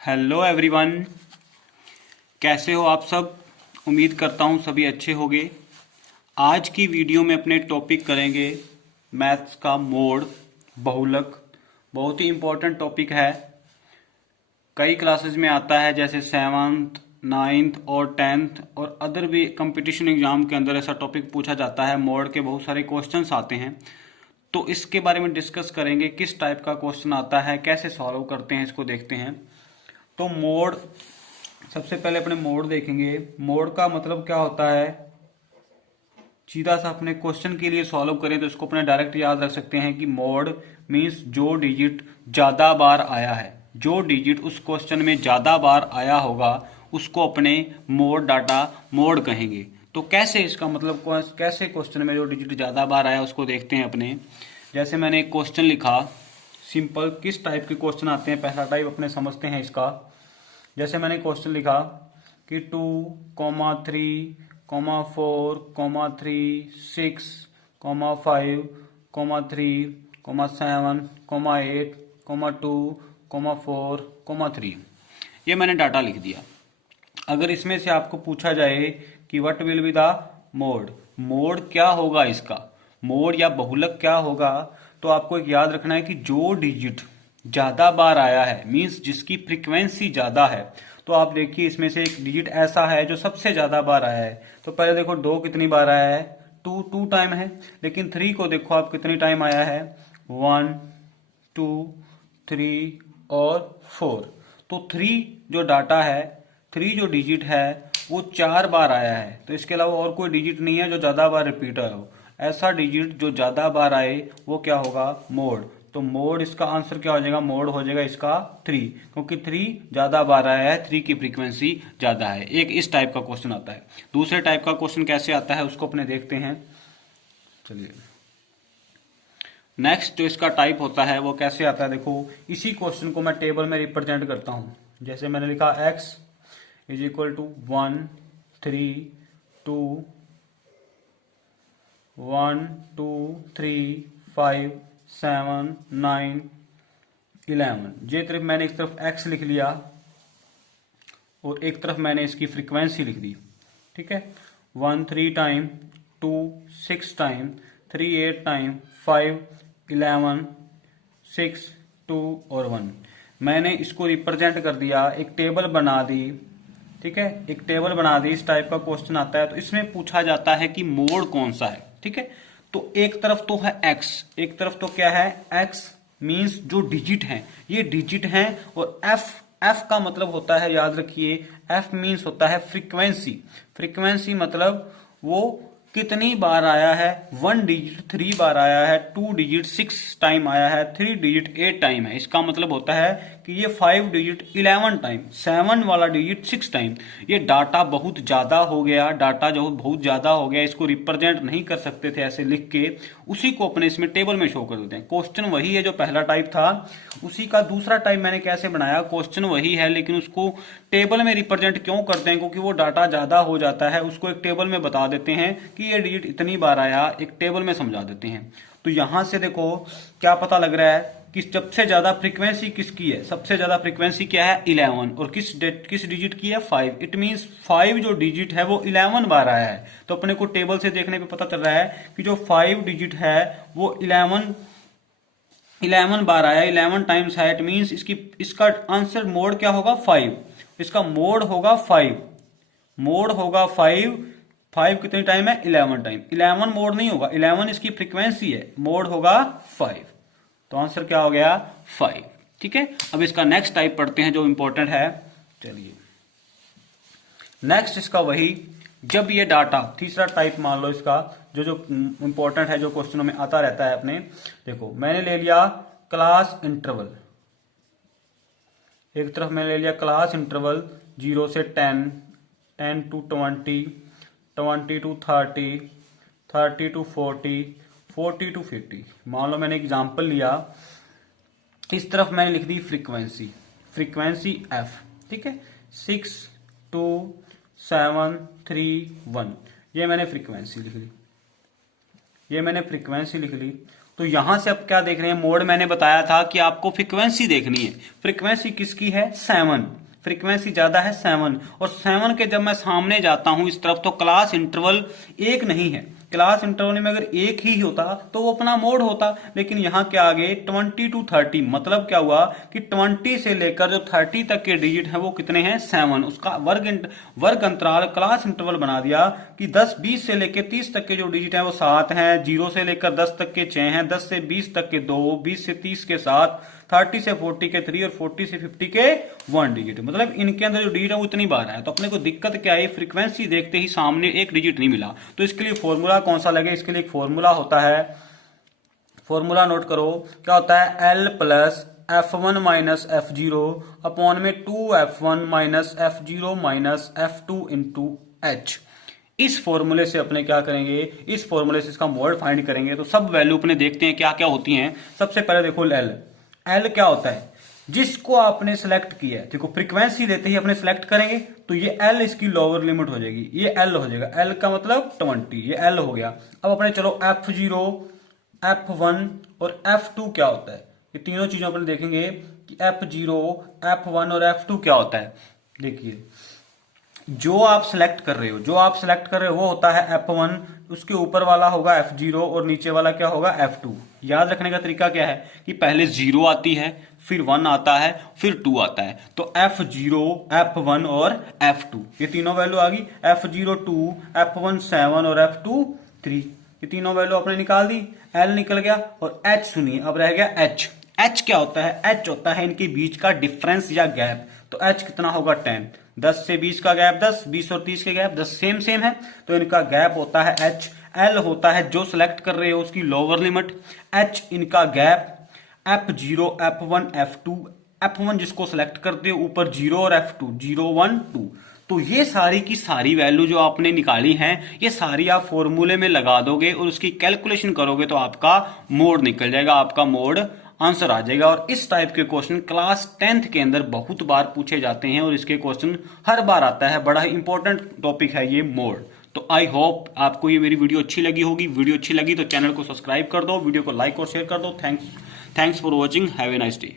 Hello everyone, कैसे हो आप सब। उम्मीद करता हूँ सभी अच्छे होंगे। आज की वीडियो में अपने टॉपिक करेंगे मैथ्स का मोड, बहुलक। बहुत ही इम्पोर्टेंट टॉपिक है। कई क्लासेस में आता है, जैसे सेवन्थ, नाइन्थ और टेंथ और अदर भी कंपटीशन एग्जाम के अंदर ऐसा टॉपिक पूछा जाता है। मोड के बहुत सारे क्वेश्चंस आते हैं, तो इसके बारे में डिस्कस करेंगे। किस टाइप का क्वेश्चन आता है, कैसे सॉल्व करते हैं, इसको देखते हैं। तो मोड, सबसे पहले अपने मोड देखेंगे। मोड का मतलब क्या होता है, सीधा सा अपने क्वेश्चन के लिए सॉल्व करें तो इसको अपने डायरेक्ट याद रख सकते हैं कि मोड मींस जो डिजिट ज्यादा बार आया है, जो डिजिट उस क्वेश्चन में ज्यादा बार आया होगा उसको अपने मोड डाटा मोड कहेंगे। तो कैसे, इसका मतलब कैसे क्वेश्चन में जो डिजिट ज्यादा बार आया उसको देखते हैं अपने। जैसे मैंने एक क्वेश्चन लिखा सिंपल, किस टाइप के क्वेश्चन आते हैं पहला टाइप अपने समझते हैं इसका। जैसे मैंने क्वेश्चन लिखा कि 2,3,4,3, 6,3, 3, ये मैंने डाटा लिख दिया। अगर इसमें से आपको पूछा जाए कि what will be the mode, mode क्या होगा इसका, मोड या बहुलक क्या होगा, तो आपको एक याद रखना है कि जो डिजिट ज्यादा बार आया है मींस जिसकी फ्रीक्वेंसी ज्यादा है। तो आप देखिए इसमें से एक डिजिट ऐसा है जो सबसे ज्यादा बार आया है। तो पहले देखो 2 कितनी बार आया है, 2 टाइम है। लेकिन 3 को देखो आप कितनी टाइम आया है, 1, 2, 3 और 4। तो 3 जो डाटा है, 3 जो डिजिट है वो 4 बार आया है। तो इसके अलावा और कोई डिजिट नहीं है जो ज्यादा बार रिपीट आया हो। ऐसा डिजिट जो ज्यादा बार आए वो क्या होगा, मोड। तो मोड, इसका आंसर क्या हो जाएगा, मोड हो जाएगा इसका 3, क्योंकि 3 ज्यादा बार आया है, 3 की फ्रीक्वेंसी ज्यादा है। एक इस टाइप का क्वेश्चन आता है। दूसरे टाइप का क्वेश्चन कैसे आता है उसको अपने देखते हैं। चलिए, नेक्स्ट जो इसका टाइप होता है वो कैसे आता है, देखो इसी क्वेश्चन को मैं टेबल में रिप्रेजेंट करता हूं। जैसे मैंने लिखा x इज इक्वल टू 1, 3, 2, 1, 2, 3, 5, 7, 9, 11। ये तरफ मैंने एक तरफ x लिख लिया और एक तरफ मैंने इसकी फ्रीक्वेंसी लिख दी। ठीक है, 1 3 टाइम, 2 6 टाइम, 3 8 टाइम, 5 11, 6 2 और 1। मैंने इसको रिप्रेजेंट कर दिया, एक टेबल बना दी। ठीक है, एक टेबल बना दी। इस टाइप का क्वेश्चन आता है तो इसमें पूछा जाता है कि मोड कौन सा है। ठीक है, तो एक तरफ तो है x, एक तरफ तो क्या है, x मींस जो डिजिट है, ये डिजिट है। और f का मतलब होता है, याद रखिए, f मींस होता है फ्रीक्वेंसी। फ्रीक्वेंसी मतलब वो कितनी बार आया है। 1 डिजिट 3 बार आया है, 2 डिजिट 6 टाइम आया है, 3 डिजिट 8 टाइम है। इसका मतलब होता है कि ये 5 डिजिट 11 टाइम, 7 वाला डिजिट 6 टाइम। ये डाटा बहुत ज्यादा हो गया, डाटा जो बहुत ज्यादा हो गया, इसको रिप्रेजेंट नहीं कर सकते थे ऐसे लिख के, उसी को अपने इसमें टेबल में शो कर देते हैं। क्वेश्चन वही है जो पहला टाइप था, उसी का दूसरा टाइप मैंने कैसे बनाया, क्वेश्चन वही है लेकिन उसको टेबल में रिप्रेजेंट क्यों करते हैं, क्योंकि वो डाटा ज्यादा हो जाता है, उसको एक टेबल में बता देते हैं कि ये डिजिट इतनी बार आया, एक टेबल में समझा देते हैं। तो यहां से देखो क्या पता लग रहा है कि सबसे ज्यादा फ्रीक्वेंसी किसकी है, सबसे ज्यादा फ्रीक्वेंसी क्या है, 11। और किस डिजिट की है, 5। इट मींस 5 जो डिजिट है वो 11 बार आया है। तो अपने को टेबल से देखने पे पता चल रहा है कि जो 5 डिजिट है वो 11 बार आया, 11 टाइम्स है। इट मींस इसका आंसर मोड क्या होगा, 5। इसका मोड होगा 5, मोड होगा 5। 5 कितनी टाइम है, 11 टाइम। 11 मोड नहीं होगा, 11 इसकी फ्रीक्वेंसी है, मोड होगा 5। तो आंसर क्या हो गया, 5। ठीक है, अब इसका नेक्स्ट टाइप पढ़ते हैं जो इंपॉर्टेंट है। चलिए, नेक्स्ट इसका वही, जब ये डाटा, तीसरा टाइप मान लो इसका, जो जो इंपॉर्टेंट है, जो क्वेश्चनों में आता रहता है अपने। देखो मैंने ले लिया क्लास इंटरवल, एक तरफ मैंने ले लिया क्लास इंटरवल 0 से 10, 10 टू 20, 20 टू 30, 30 टू 40, 40 टू 50। मान लो मैंने एग्जांपल लिया, इस तरफ मैंने लिख दी फ्रीक्वेंसी, फ्रीक्वेंसी f। ठीक है, 6 2 7 3 1, ये मैंने फ्रीक्वेंसी लिख ली, ये मैंने फ्रीक्वेंसी लिख ली। तो यहां से अब क्या देख रहे हैं, मोड मैंने बताया था कि आपको फ्रीक्वेंसी देखनी है। फ्रीक्वेंसी किसकी है, 7, फ्रीक्वेंसी ज्यादा है 7, और 7 के जब मैं सामने जाता हूं इस तरफ तो क्लास इंटरवल एक नहीं है। क्लास इंटरवल में अगर एक ही होता तो वो अपना मोड होता, लेकिन यहां क्या आ गए 20 to 30, मतलब क्या हुआ कि 20 से लेकर जो 30 तक के डिजिट है वो कितने हैं, 7। उसका वर्ग अंतराल क्लास इंटरवल बना दिया कि 10-20 से लेकर 30 तक के जो डिजिट है वो 7 हैं, 0 से लेकर 10 तक के 6 हैं, 10 से 20 तक के 2, 20 से 30 के 7, 30 से 40 के 3 और 40 से 50 के 1 डिजिट। मतलब इनके अंदर जो डिजिट है वो इतनी बार है। तो अपने को दिक्कत क्या है, फ्रीक्वेंसी देखते ही सामने एक डिजिट नहीं मिला। तो इसके लिए फॉर्मूला कौन सा लगे, इसके लिए एक फॉर्मूला होता है, फॉर्मूला नोट करो, क्या होता है, L plus F1 minus F0 upon में 2F1 minus F0 minus F2 into H। इस फॉर्मूले से अपने क्या करेंगे, इस फॉर्मूले से इसका मोड फाइंड करेंगे। तो सब वैल्यू अपने देखते हैं क्या क्या होती हैं। सबसे पहले देखो L क्या होता है, जिसको आपने सेलेक्ट किया है, देखो फ्रीक्वेंसी देते ही अपने सेलेक्ट करेंगे तो ये L इसकी लोअर लिमिट हो जाएगी, ये L हो जाएगा, L का मतलब 20, ये L हो गया। अब अपने चलो F0, F1 और F2 क्या होता है, ये तीनों चीजों अपने देखेंगे कि F0, F1 और F2 क्या होता है। देखिए जो आप सिलेक्ट कर रहे हो, वो होता है F1, उसके ऊपर वाला होगा F0 और नीचे वाला क्या होगा, F2। याद रखने का तरीका क्या है कि पहले 0 आती है, फिर 1 आता है, फिर 2 आता है। तो F0, F1 और F2 ये तीनों वैल्यू आ गई। F0 2, F1 7 और F2 3, ये तीनों वैल्यू आपने निकाल दी। L निकल गया और H सुनिए, अब रह गया H। H क्या होता है, H होता है इनके बीच का डिफरेंस या गैप। तो H कितना होगा 10, 10 से 20 का गैप 10, 20 और 30 के गैप 10, सेम है, तो इनका गैप होता है H। L होता है जो सिलेक्ट कर रहे हो उसकी लोअर लिमिट, H इनका gap, F0, F1, F2, F1 जिसको सिलेक्ट करते हो ऊपर 0 और F2 0 1 2। तो ये सारी की सारी वैल्यू जो आपने निकाली हैं ये सारी आप फॉर्मूले में लगा दोगे और उसकी कैलकुलेशन करोगे तो आपका मोड निकल जाएगा, आपका मोड आंसर आ जाएगा। और इस टाइप के क्वेश्चन क्लास 10th के अंदर बहुत बार पूछे जाते हैं और इसके क्वेश्चन हर बार आता है, बड़ा ही इंपॉर्टेंट टॉपिक है ये मोड। तो आई होप आपको ये मेरी वीडियो अच्छी लगी होगी। वीडियो अच्छी लगी तो चैनल को सब्सक्राइब कर दो, वीडियो को लाइक और शेयर कर दो। Thanks for watching, have a nice day.